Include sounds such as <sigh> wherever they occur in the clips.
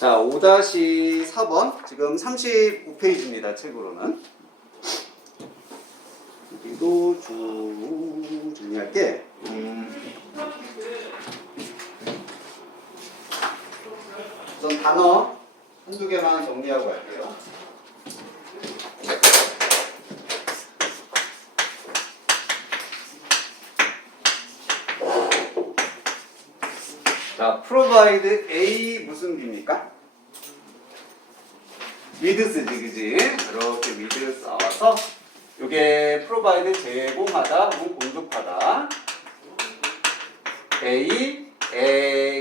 자, 5-4번. 지금 35페이지입니다. 책으로는. 여기도 쭉 정리할게. 음. 우선 단어 한두 개만 정리하고 갈게요. 자, provide A 무슨 B입니까? 미드 쓰지, 그지? 이렇게 미드 써서 요게 provide 제공하다 혹은 공급하다 A에게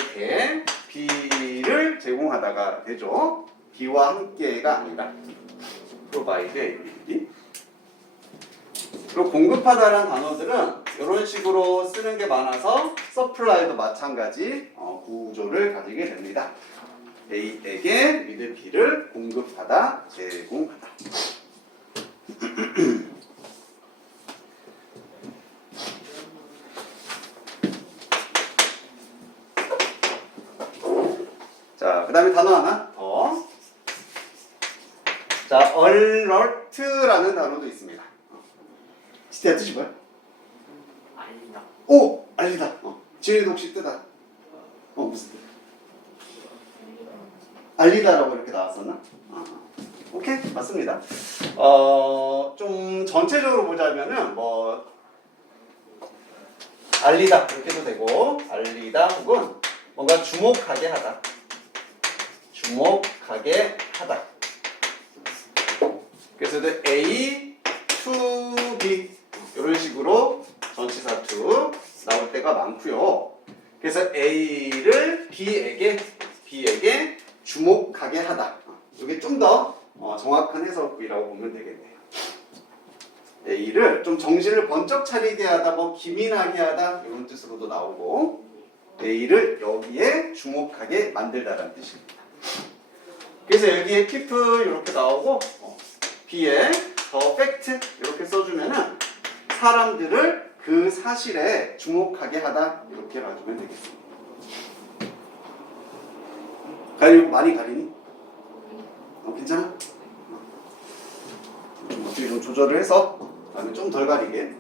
B를 제공하다가 되죠. B와 함께가 아니라 provide A. 그리고 공급하다라는 단어들은 이런 식으로 쓰는 게 많아서 supply도 마찬가지 어, 구조를 가지게 됩니다. A에게 미드 B를 공급하다, 제공하다. <clears throat> 자, 그 다음에 단어 하나 더. 자, alert라는 단어도 진짜 뜻이 뭐야? 알린다. 오! 알리다. 어. 지혜도 혹시 뜨다. 어, 무슨 뜻? 알리다라고 이렇게 나왔었나? 아, 오케이, 맞습니다. 어, 좀 전체적으로 보자면은 뭐 알리다 이렇게도 되고 알리다 혹은 뭔가 주목하게 하다. 주목하게 하다. 그래서 A to B 이런 식으로 전치사 to 나올 때가 많고요. 그래서 A를 B에게 B에게 주목하게 하다. 이게 좀 더 정확한 해석이라고 보면 되겠네요. A를 좀 정신을 번쩍 차리게 하다, 뭐 기민하게 하다 이런 뜻으로도 나오고 A를 여기에 주목하게 만들다라는 뜻입니다. 그래서 여기에 people 이렇게 나오고 어, B에 더 팩트 이렇게 써주면은 사람들을 그 사실에 주목하게 하다 이렇게 봐주면 되겠습니다. 가리고 많이 가리니? 어, 괜찮아? 어. 좀 어떻게 좀 조절을 해서 다음에 좀 덜 가리게.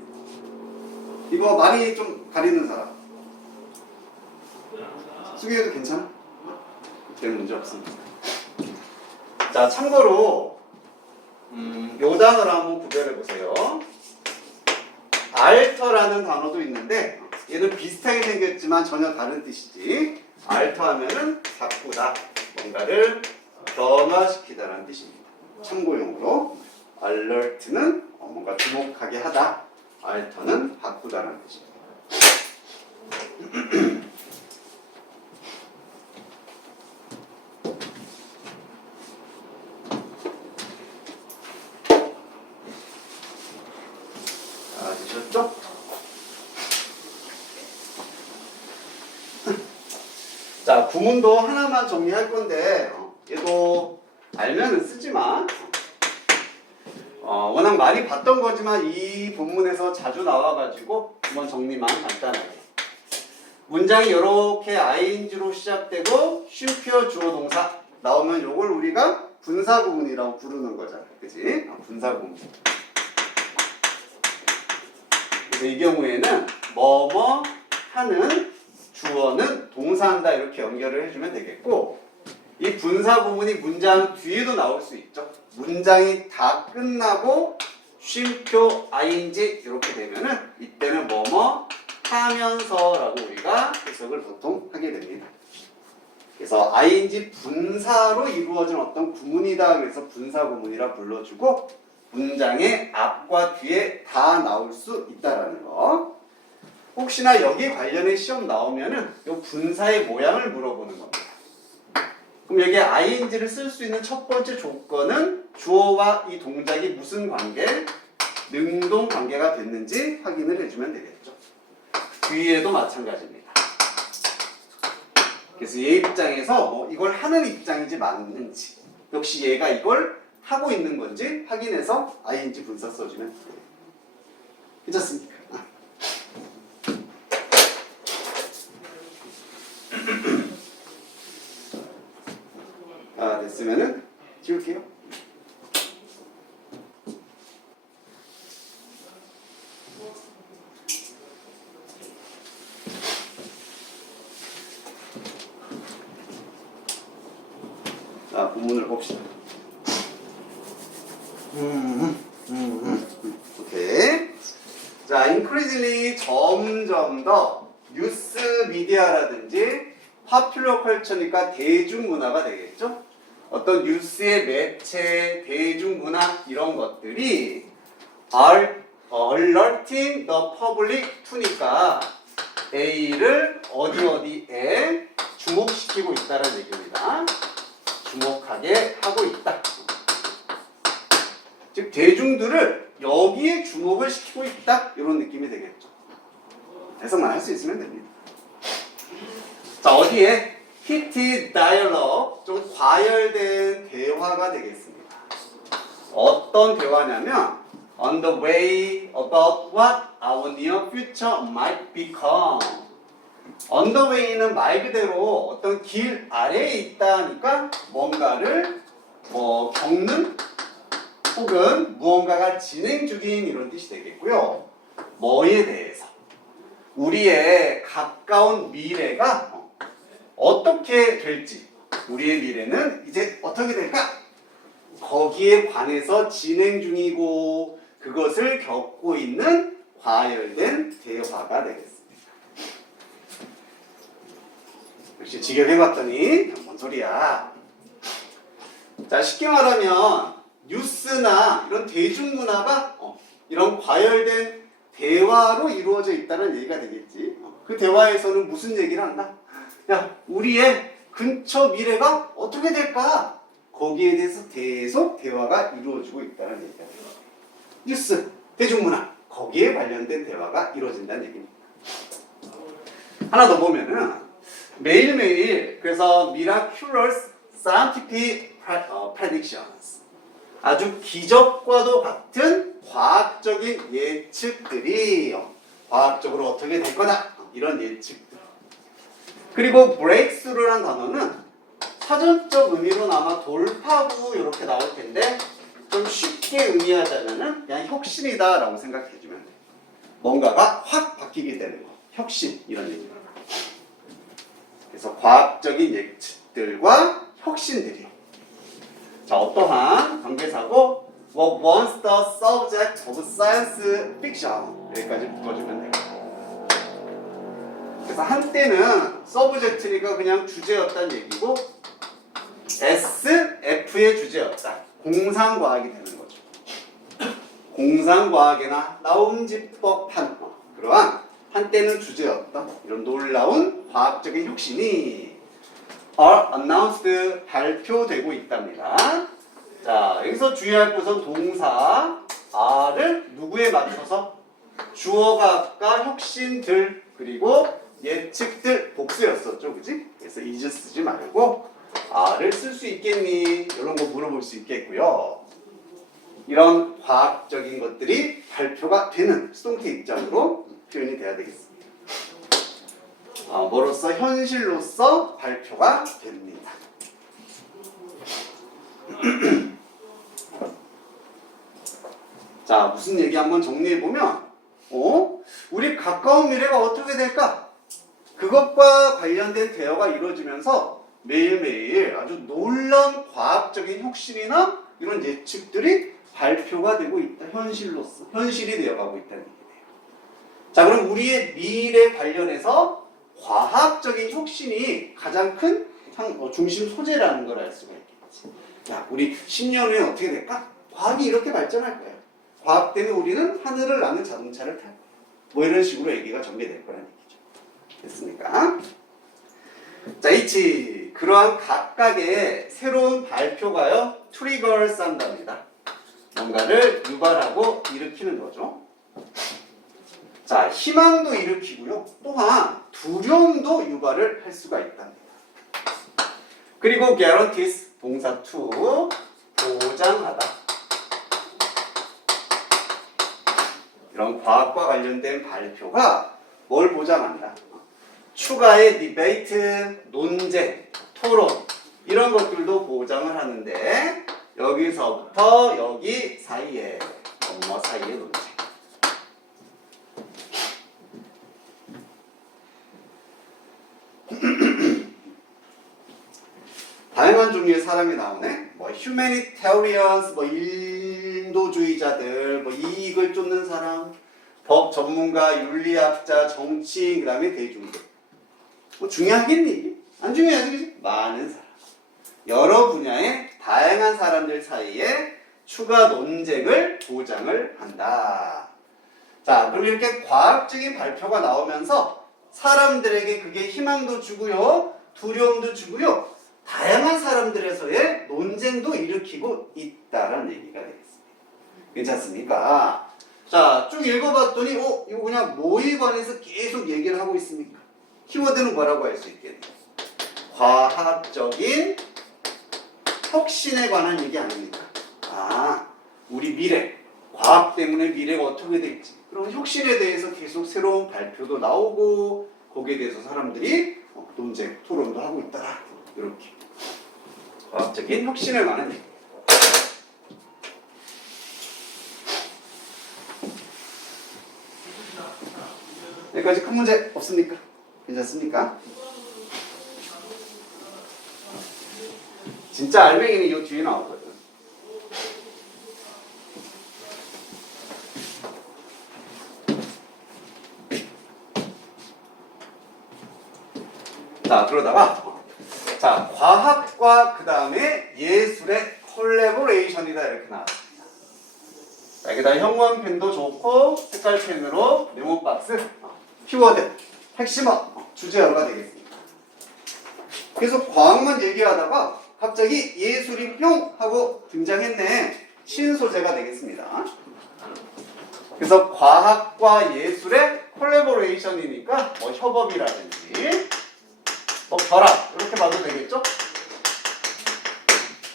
이거 많이 좀 가리는 사람. 수기해도 괜찮아? 어, 별 문제 없습니다. 자, 참고로 음, 요 단어를 한번 구별해 보세요. 알터라는 단어도 있는데 얘는 비슷하게 생겼지만 전혀 다른 뜻이지. 알터 하면은 바꾸다, 뭔가를 변화시키다라는 뜻입니다. 참고용으로 alert는 어, 뭔가 주목하게 하다, 알터는 바꾸다라는 뜻입니다. <clears throat> <laughs> 구문도 하나 만 정리할 건데, 어, 얘도 알면은 쓰지만, 어, 워낙 많이 봤던 거지만 이 본문에서 자주 나와가지고 한번 정리만 간단하게. 문장이 이렇게 ing로 시작되고 쉼표 주어 동사 나오면 요걸 우리가 분사 구문이라고 부르는 거잖아. 그지? 어, 분사 구문. 그래서 이 경우에는 뭐뭐 하는 주어는 동사한다 이렇게 연결을 해주면 되겠고 이 분사 부분이 문장 뒤에도 나올 수 있죠. 문장이 다 끝나고 쉼표 ing 이렇게 되면은 이때는 뭐뭐 하면서라고 우리가 해석을 보통 하게 됩니다. 그래서 ing 분사로 이루어진 어떤 구문이다 그래서 분사 구문이라 불러주고 문장의 앞과 뒤에 다 나올 수 있다라는 거. 혹시나 여기 관련해 시험 나오면은 이 분사의 모양을 물어보는 겁니다. 그럼 여기에 ing를 쓸 수 있는 첫 번째 조건은 주어와 이 동작이 무슨 관계, 능동 관계가 됐는지 확인을 해주면 되겠죠. 뒤에도 마찬가지입니다. 그래서 얘 입장에서 어, 이걸 하는 입장인지 맞는지, 역시 얘가 이걸 하고 있는 건지 확인해서 ing 분사 써주면 돼요. 괜찮습니까? 아. 없으면은 지울게요. 자, 본문을 봅시다. 음, 음, 음. 오케이. 자, increasingly 점점 더 뉴스 미디어라든지 파퓰러 컬처니까 대중문화가 되겠죠? 어떤 뉴스의 매체, 대중문화 이런 것들이 alerting the public to니까 A를 어디 어디에 주목시키고 있다는 얘기입니다. 주목하게 하고 있다. 즉 대중들을 여기에 주목을 시키고 있다 이런 느낌이 되겠죠. 해석만 할 수 있으면 됩니다. 자 어디에 히트 다이얼로그 좀 과열된 대화가 되겠습니다. 어떤 대화냐면 on the way about what our near future might become. on the way는 말 그대로 어떤 길 아래에 있다니까 뭔가를 뭐 겪는 혹은 무언가가 진행 중인 이런 뜻이 되겠고요. 뭐에 대해서 우리의 가까운 미래가 어, 어떻게 될지 우리의 미래는 이제 어떻게 될까? 거기에 관해서 진행 중이고 그것을 겪고 있는 과열된 대화가 되겠습니다. 역시 직역해봤더니 뭔 소리야? 자 쉽게 말하면 뉴스나 이런 대중문화가 어, 이런 과열된 대화로 이루어져 있다는 얘기가 되겠지. 어, 그 대화에서는 무슨 얘기를 한다? 야, 우리의 근처 미래가 어떻게 될까? 거기에 대해서 계속 대화가 이루어지고 있다는 얘기가. 뉴스, 대중문화, 거기에 관련된 대화가 이루어진다는 얘기입니다. 하나 더 보면은 매일매일 그래서 miraculous scientific 어, 아주 기적과도 같은 과학적인 예측들이 어, 과학적으로 어떻게 될 거다 어, 이런 예측들. 그리고 breakthrough라는 단어는 사전적 의미로는 돌파구 이렇게 나올 텐데 좀 쉽게 의미하자면은 그냥 혁신이다라고 생각해 주면 돼. 뭔가가 확 바뀌게 되는 거. 혁신 이런 얘기입니다 그래서 과학적인 예측들과 혁신들이 자 어떠한 관계사고 what once the subject of science fiction 여기까지 묶어주면 돼요. 그래서 한때는 subject니까 그냥 주제였다는 얘기고 S, F의 주제였다. 공상과학이 되는 거죠. 공상과학이나 나움집법한 어, 그러한 한때는 주제였다. 이런 놀라운 과학적인 혁신이 are announced 발표되고 있답니다. 자, 여기서 주의할 것은 동사 are를 누구에 맞춰서 주어가 혁신들 그리고 예측들 복수였었죠, 그지? 그래서 is 쓰지 말고 are를 쓸 수 있겠니? 이런 거 물어볼 수 있겠고요. 이런 과학적인 것들이 발표가 되는 수동태 입장으로 표현이 돼야 되겠습니다. 어, 뭐로서 현실로서 발표가 됩니다. <clears throat> 자, 무슨 얘기 한번 정리해 보면, 어, 우리 가까운 미래가 어떻게 될까? 그것과 관련된 대화가 이루어지면서 매일매일 아주 놀라운 과학적인 혁신이나 이런 예측들이 발표가 되고 있다. 현실로서 현실이 되어가고 있다는 얘기예요. 자, 그럼 우리의 미래 관련해서 과학적인 혁신이 가장 큰 상- 어, 중심 소재라는 걸 알 수가 있겠지. 자, 우리 10년 후에 어떻게 될까? 과학이 이렇게 발전할 거예요. 과학 때문에 우리는 하늘을 나는 자동차를 탈 거예요. 뭐 이런 식으로 얘기가 전개될 거라는 얘기죠. 됐습니까? 자, H. 그러한 각각의 새로운 발표가요, 트리거를 싼답니다. 뭔가를 유발하고 일으키는 거죠. 자, 희망도 일으키고요. 또한 두려움도 유발을 할 수가 있답니다. 그리고 guarantees 동사 to 보장하다. 이런 과학과 관련된 발표가 뭘 보장한다? 추가의 디베이트, 논쟁, 토론 이런 것들도 보장을 하는데 여기서부터 여기 사이에 뭐뭐 사이의 논쟁. 다양한 종류의 사람이 나오네. 뭐 humanitarians, 뭐 인도주의자들, 뭐 이익을 쫓는 사람, 법 전문가, 윤리학자, 정치인, 그다음에 대중들. 뭐 중요하겠니? 안 중요하지? 많은 사람. 여러 분야의 다양한 사람들 사이에 추가 논쟁을 보장을 한다. 자, 그럼 이렇게 과학적인 발표가 나오면서 사람들에게 그게 희망도 주고요, 두려움도 주고요, 다양한 사람들에서의 논쟁도 일으키고 있다라는 얘기가 되겠습니다. 괜찮습니까? 자, 쭉 읽어봤더니, 어, 이거 그냥 뭐에 관해서 계속 얘기를 하고 있습니까? 키워드는 뭐라고 할 수 있겠니? 과학적인 혁신에 관한 얘기 아닙니까? 아, 우리 미래, 과학 때문에 미래가 어떻게 될지. 그럼 혁신에 대해서 계속 새로운 발표도 나오고, 거기에 대해서 사람들이 어, 논쟁, 토론도 하고 있더라. 이렇게. 과학적인 관한 얘기. 여기까지 큰 문제 없습니까? 괜찮습니까? 진짜 알맹이는 이 뒤에 나오거든. 자, 그러다가 자, 과학과 그 다음에 예술의 콜라보레이션이다 이렇게 나왔습니다. 자, 여기다 형광펜도 좋고 색깔 펜으로 메모 박스, 어, 키워드, 핵심어, 어, 주제어가 되겠습니다. 그래서 과학만 얘기하다가 갑자기 예술이 뿅 하고 등장했네. 신소재가 되겠습니다. 그래서 과학과 예술의 콜라보레이션이니까 뭐 협업이라든지 뭐 결합 이렇게 봐도 되겠죠?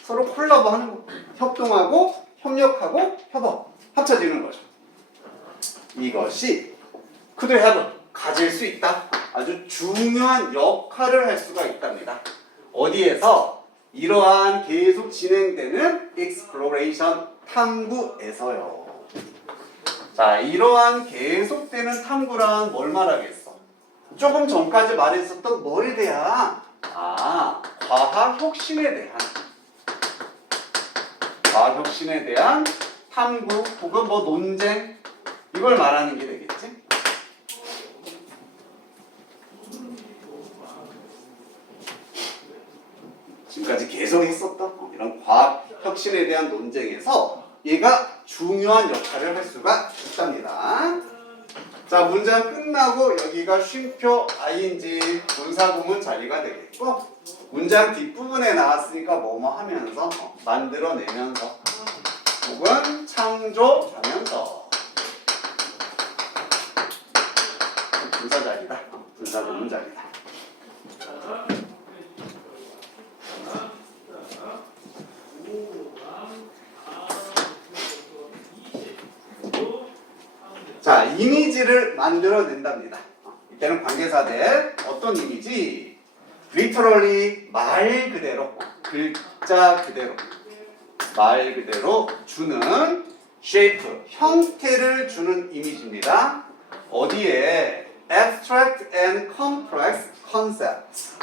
서로 콜라보 하는 거 협동하고 협력하고 협업 합쳐지는 거죠. 이것이 could have 가질 수 있다. 아주 중요한 역할을 할 수가 있답니다. 어디에서 이러한 계속 진행되는 exploration 탐구에서요. 자, 이러한 계속되는 탐구란 뭘 말하겠어? 조금 전까지 말했었던 뭐에 대한 아 과학 혁신에 대한 과학 혁신에 대한 탐구 혹은 뭐 논쟁 이걸 말하는 게 되겠지? 지금까지 계속 했었던 어, 이런 과학 혁신에 대한 논쟁에서 얘가 중요한 역할을 할 수가 있답니다. 자 문장 끝나고 여기가 쉼표 ing 분사구문 자리가 되겠고 문장 뒷부분에 나왔으니까 뭐뭐 하면서 어, 만들어내면서 혹은 창조하면서. 분사 자리다. 어, 분사구문 자리다 자, 이미지를 만들어낸답니다. 어, 이때는 관계사들 어떤 이미지? literally 말 그대로, 어, 글자 그대로, 말 그대로 주는 shape, 형태를 주는 이미지입니다. 어디에? abstract and complex concepts.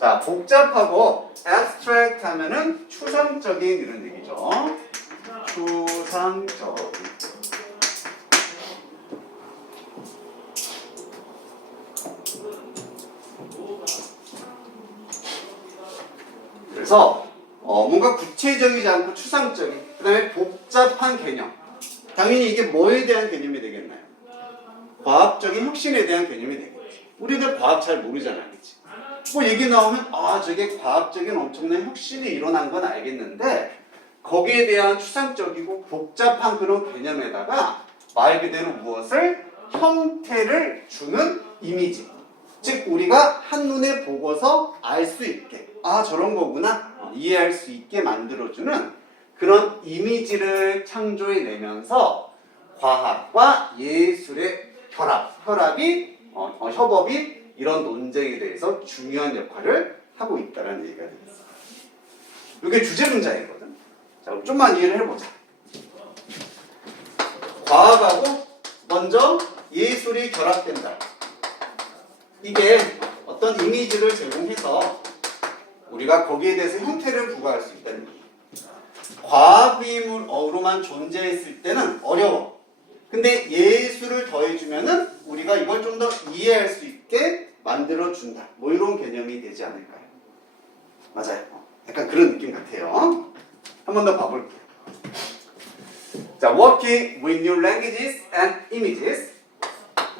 자, 복잡하고 abstract 하면은 추상적인 이런 얘기죠. 추상적인. 그래서 어, 뭔가 구체적이지 않고 추상적인 그 다음에 복잡한 개념 당연히 이게 뭐에 대한 개념이 되겠나요? 과학적인 혁신에 대한 개념이 되겠지 우리들 과학 잘 모르잖아 그치? 뭐 얘기 나오면 아 저게 과학적인 엄청난 혁신이 일어난 건 알겠는데 거기에 대한 추상적이고 복잡한 그런 개념에다가 말 그대로 무엇을 형태를 주는 이미지 즉 우리가 한눈에 보고서 알 수 있게 아 저런 거구나 어, 이해할 수 있게 만들어주는 그런 이미지를 창조해내면서 과학과 예술의 결합, 혈합이 어, 어, 협업이 이런 논쟁에 대해서 중요한 역할을 하고 있다는 얘기가 되겠습니다. 이게 주제 문장이거든. 자, 그럼 좀만 이해를 해보자. 과학하고 먼저 예술이 결합된다. 이게 어떤 이미지를 제공해서 우리가 거기에 대해서 형태를 부과할 수 있다는 얘기. 과학비물어로만 존재했을 때는 어려워. 근데 예술을 더해주면은 우리가 이걸 좀 더 이해할 수 있게 만들어준다. 뭐 이런 개념이 되지 않을까요? 맞아요. 어, 약간 그런 느낌 같아요. 한 번 더 봐볼게요. 자, working with new languages and images.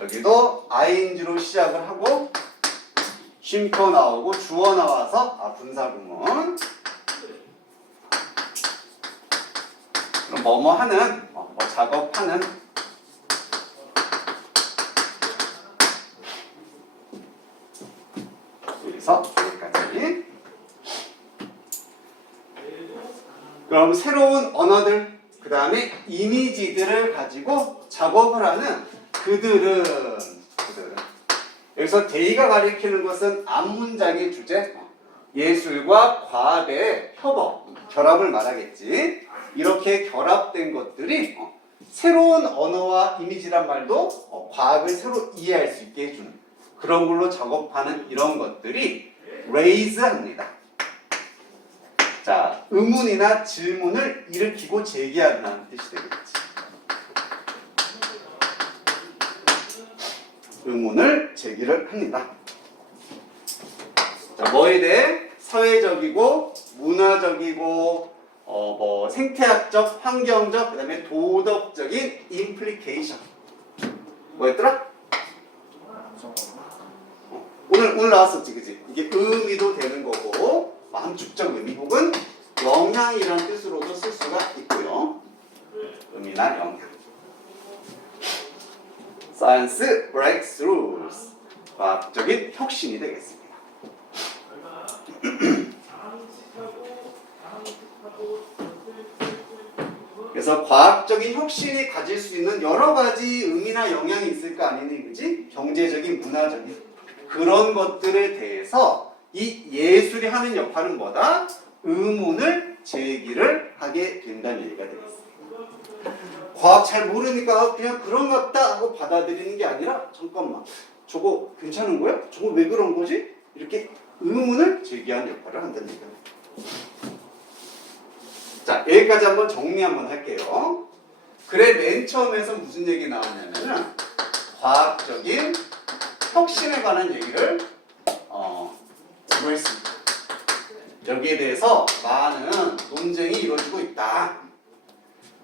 여기도 ing로 시작을 하고 쉼터 나오고 주어 나와서 아 분사구문. 그럼 뭐뭐 하는 어, 뭐 작업하는 여기서 여기까지. 그럼 새로운 언어들, 그 다음에 이미지들을 가지고 작업을 하는 그들은, 그들은. 여기서 데이가 가리키는 것은 앞문장의 주제, 예술과 과학의 협업, 결합을 말하겠지. 이렇게 결합된 것들이 어, 새로운 언어와 이미지란 말도 어, 과학을 새로 이해할 수 있게 해주는 그런 걸로 작업하는 이런 것들이 raise 합니다. 자, 의문이나 질문을 일으키고 제기한다는 뜻이 되겠지. 의문을 제기를 합니다. 자, 뭐에 대해 사회적이고 문화적이고 어, 뭐 생태학적, 환경적, 그다음에 도덕적인 임플리케이션. 뭐였더라? 어, 오늘 오늘 나왔었지, 그지? 이게 의미도 되는 거고 함축적 의미 혹은 영향이라는 뜻으로도 쓸 수가 있고요. 의미나 영향. Science breakthroughs. 과학적인 혁신이 되겠습니다. 그래서 과학적인 혁신이 가질 수 있는 여러 가지 의미나 영향이 있을 거 아니니 그지? 경제적인, 문화적인 그런 것들에 대해서 이 예술이 하는 역할은 뭐다? 의문을 제기를 하게 된다는 얘기가 되겠습니다. 과학 잘 모르니까 그냥 그런 것 같다 하고 받아들이는 게 아니라 잠깐만 저거 괜찮은 거야? 저거 왜 그런 거지? 이렇게 의문을 제기하는 역할을 한다는 얘기입니다. 자 여기까지 한번 정리 한번 할게요. 그래 맨 처음에서 무슨 얘기 나왔냐면은 과학적인 혁신에 관한 얘기를 어, 뭐 했습니다. 여기에 대해서 많은 논쟁이 이루어지고 있다.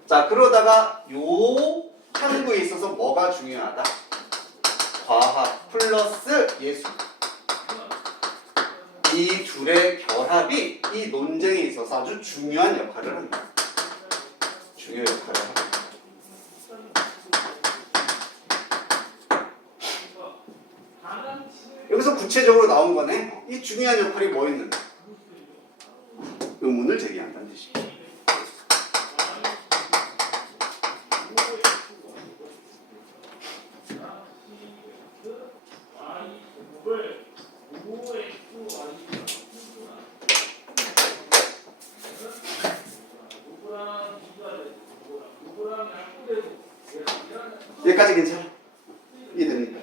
자 그러다가 요 탐구에 있어서 뭐가 중요하다? 과학 플러스 예술. 이 둘의 결합이 이 논쟁에 있어서 아주 중요한 역할을 한다. 중요 역할을 한다. 여기서 구체적으로 나온 거네. 이 중요한 역할이 뭐였는데? 의문을 제기한다는 뜻이죠. 여기까지 괜찮아? 이해됩니까?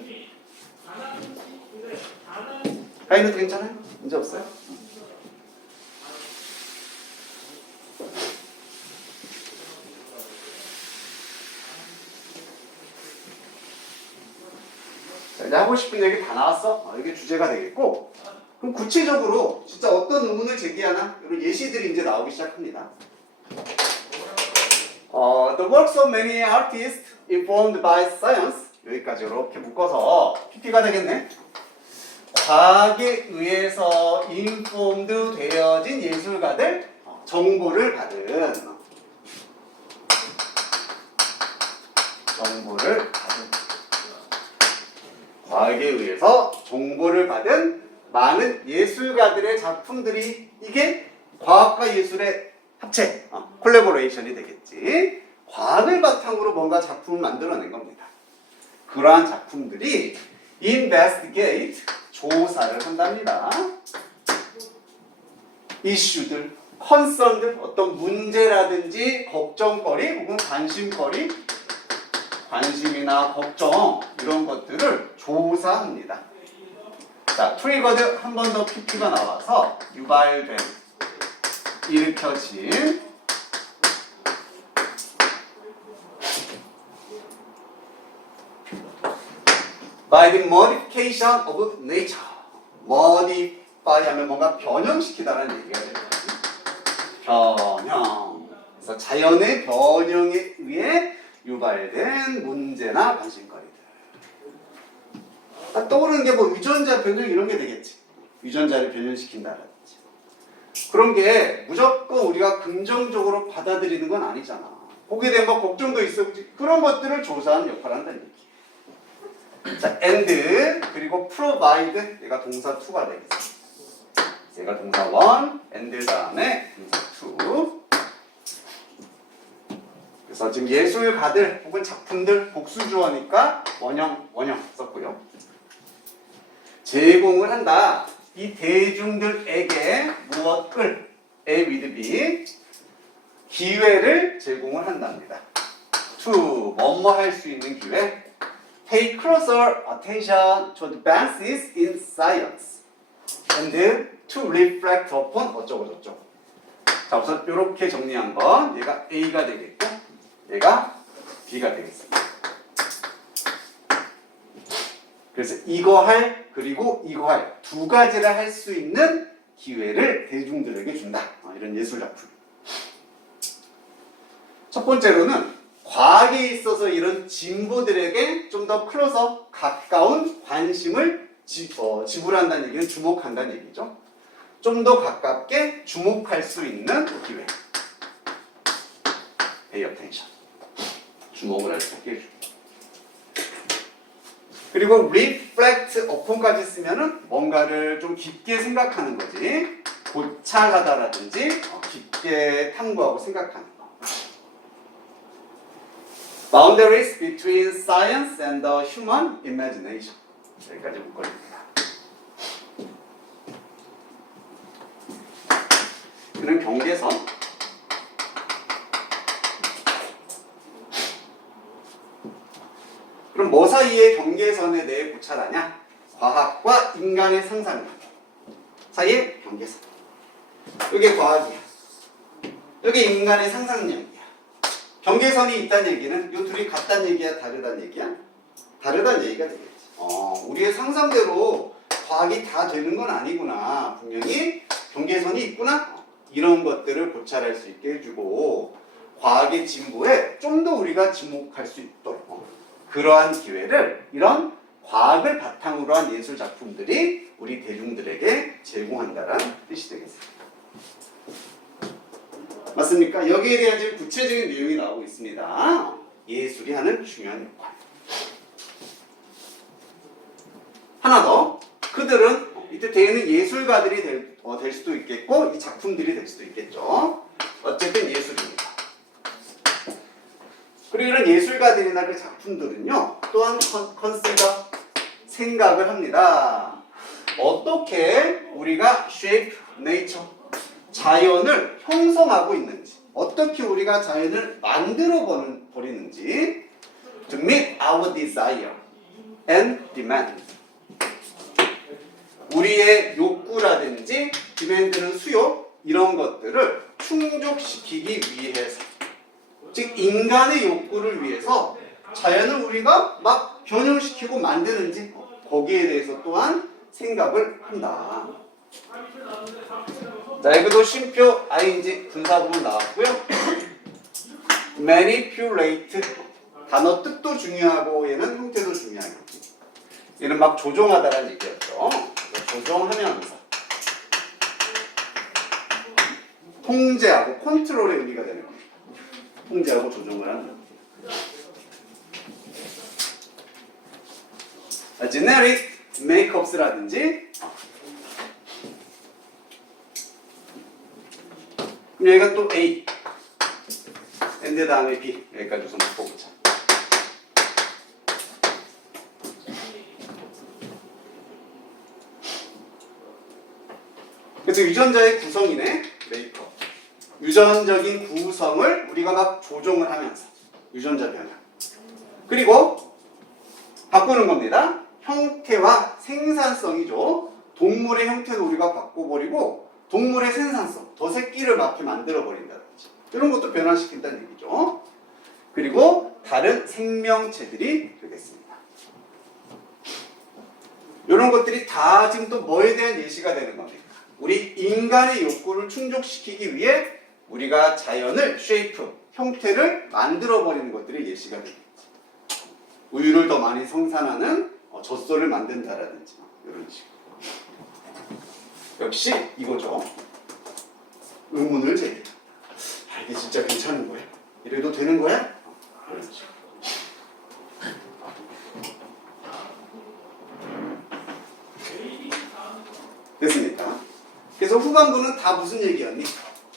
가인은 괜찮아요? 문제 없어요? 하고 싶은 얘기 다 나왔어? 어, 이게 주제가 되겠고 그럼 구체적으로 진짜 어떤 의문을 제기하나? 이런 예시들이 이제 나오기 시작합니다. 어, the works of many artists informed by science 여기까지 이렇게 묶어서 PP가 되겠네. 과학에 의해서 인폼드 되어진 예술가들 어, 정보를 받은 정보를 받은 과학에 의해서 정보를 받은 많은 예술가들의 작품들이 이게 과학과 예술의 합체, 어, 콜라보레이션이 되겠지. 과학을 바탕으로 뭔가 작품을 만들어낸 겁니다. 그러한 작품들이 investigate, 조사를 한답니다. 이슈들, concerned 어떤 문제라든지 걱정거리 혹은 관심거리 관심이나 걱정 이런 것들을 조사합니다. 자, 트리거드 한 번 더 PP가 나와서 유발된 일으켜진 by the modification of 하면 뭔가 변형시키다라는 얘기가 돼요. 변형. 그래서 자연의 변형에 의해 유발된 문제나 관심거리 들. 아, 떠오르는 게 뭐 유전자 변형 이런 게 되겠지. 유전자를 변형시킨다라든지. 그런 게 무조건 우리가 긍정적으로 받아들이는 건 아니잖아. 보게 되면 뭐 걱정도 있어. 그런 것들을 조사하는 역할을 한다는 얘기. 자, and 그리고 provide 얘가 동사 2가 되겠어. 얘가 동사 1, and 다음에 동사 2. 그래서 지금 예술 가들 혹은 작품들 복수주어니까 원형 원형 썼고요. 제공을 한다. 이 대중들에게 무엇을 A with 기회를 제공을 한답니다. to 뭐뭐 할 수 있는 기회. Pay closer attention to advances in science and to reflect upon 어쩌고 저쩌고. 자 우선 이렇게 정리한 건 얘가 A가 되겠고 얘가 B가 되겠습니다. 그래서 이거 할 그리고 이거 할 두 가지를 할 수 있는 기회를 대중들에게 준다. 어, 이런 예술 작품. 첫 번째로는 과학에 있어서 이런 진보들에게 좀더 클로서 가까운 관심을 지, 어, 지불한다는 얘기는 주목한다는 얘기죠. 좀 더 가깝게 주목할 수 있는 기회. pay attention. 주목을 할수 있게 해주고. 그리고 reflect upon까지 쓰면은 뭔가를 좀 깊게 생각하는 거지. 고찰하다라든지 어, 깊게 탐구하고 생각하는 거. Boundaries between science and the human imagination. 여기까지 묶어줍니다. 그는 경계선. 그럼 뭐 사이의 경계선에 대해 고찰하냐? 과학과 인간의 상상력 사이의 경계선. 이게 과학이야. 이게 인간의 상상력이야. 경계선이 있다는 얘기는 이 둘이 같다는 얘기야, 다르다는 얘기야? 다르다는 얘기가 되겠지. 어, 우리의 상상대로 과학이 다 되는 건 아니구나. 분명히 경계선이 있구나. 어, 이런 것들을 고찰할 수 있게 해주고 과학의 진보에 좀 더 우리가 지목할 수 있도록 어, 그러한 기회를 이런 과학을 바탕으로 한 예술 작품들이 우리 대중들에게 제공한다는 뜻이 되겠습니다. 맞습니까? 여기에 대한 지금 구체적인 내용이 나오고 있습니다. 예술이 하는 중요한 역할. 하나 더. 그들은 이때 대는 예술가들이 될, 어, 될 수도 있겠고 이 작품들이 될 수도 있겠죠. 어쨌든 예술입니다. 그리고 이런 예술가들이나 그 작품들은요 또한 컨, 컨시더 생각을 합니다. 어떻게 우리가 shape nature 자연을 형성하고 있는지 어떻게 우리가 자연을 만들어 버리는지 to meet our desire and demand 우리의 욕구라든지 demand는 수요 이런 것들을 충족시키기 위해서 즉 인간의 욕구를 위해서 자연을 우리가 막 변형시키고 만드는지 거기에 대해서 또한 생각을 한다. 자, 여기도 쉼표 ing 분사구문 나왔고요. manipulate 단어 뜻도 중요하고 얘는 형태도 중요하겠지. 얘는 막 조종하다라는 얘기였죠. 조종하면서 통제하고 컨트롤의 의미가 되는 겁니다. 통제하고 조종을 하는 겁니다. 아, generic makeups라든지 여기가 또 A. And 다음에 B. 여기까지 우선 묶어보자. 그래서 유전자의 구성이네 메이크업 유전적인 구성을 우리가 막 조종을 하면서 유전자 변형. 그리고 바꾸는 겁니다. 형태와 생산성이죠. 동물의 형태도 우리가 바꿔버리고 동물의 생산성, 더 새끼를 낳게 만들어버린다든지 이런 것도 변화시킨다는 얘기죠. 그리고 다른 생명체들이 되겠습니다. 이런 것들이 다 지금 또 뭐에 대한 예시가 되는 겁니까? 우리 인간의 욕구를 충족시키기 위해 우리가 자연을 쉐이프, 형태를 만들어버리는 것들이 예시가 됩니다. 우유를 더 많이 생산하는 어, 젖소를 만든다라든지 이런 식으로. 역시 이거죠. 의문을 제기. 아, 이게 진짜 괜찮은 거야? 이래도 되는 거야? 어, 이런 식으로. 됐습니까? 그래서 후반부는 다 무슨 얘기였니?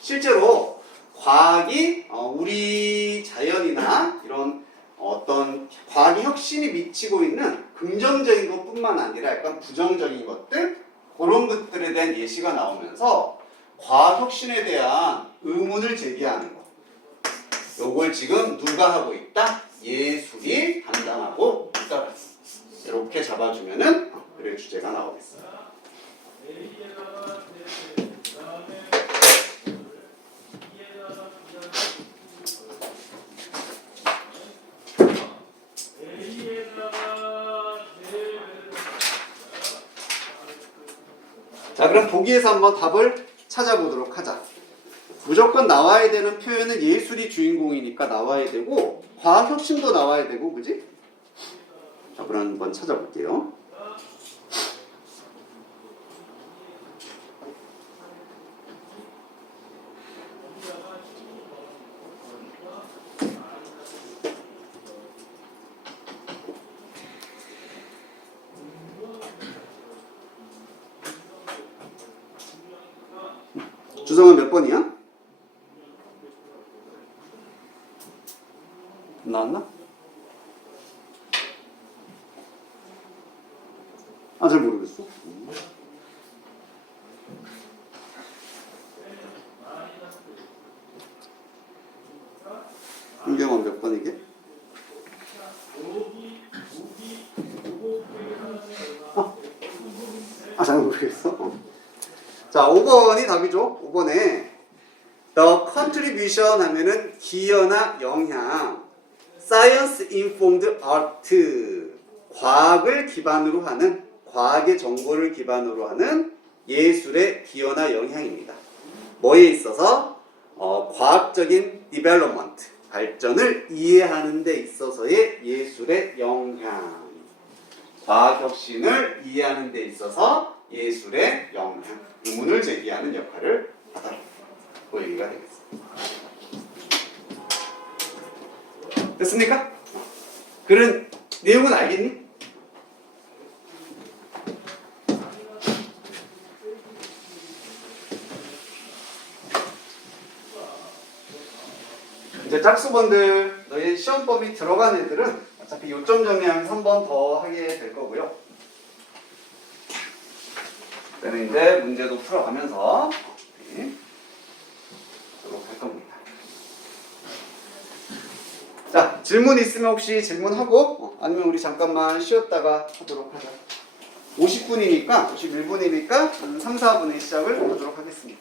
실제로 과학이 어, 우리 자연이나 이런 어떤 과학의 혁신이 미치고 있는 긍정적인 것뿐만 아니라 약간 부정적인 것들 그런 것들에 대한 예시가 나오면서 과학 혁신에 대한 의문을 제기하는 것. 요걸 지금 누가 하고 있다? 예술이 담당하고 있다. 이렇게 잡아주면은 어, 글의 주제가 나오겠어요. 자, 그럼 보기에서 한번 답을 찾아보도록 하자. 무조건 나와야 되는 표현은 예술이 주인공이니까 나와야 되고 과학 혁신도 나와야 되고 그지? 자, 그럼 한번 찾아볼게요. 주성은 몇 번이야? 나왔나? 아, 잘 모르겠어. 윤경원 몇 번이게? 아, 아, 잘 모르겠어. 어. 자, 5번이 답이죠. 5번에 The contribution 하면은 기여나 영향 Science informed art 과학을 기반으로 하는 과학의 정보를 기반으로 하는 예술의 기여나 영향입니다. 뭐에 있어서 어, 과학적인 development 발전을 이해하는 데 있어서의 예술의 영향 과학 혁신을 이해하는 데 있어서 예술의 영향, 의문을 제기하는 역할을 하다. 그 얘기가 되겠습니다. 됐습니까? 그런 내용은 알겠니? 이제 짝수번들 너희 시험 범위 들어간 애들은 어차피 요점 정리하면서 한번더 하게 될 거고요. 그다음에 이제 문제도 풀어가면서 네, 할 겁니다. 자 질문 있으면 혹시 질문하고 어, 아니면 우리 잠깐만 쉬었다가 하도록 하자. 50분이니까 51분이니까 3, 4분에 시작을 하도록 하겠습니다.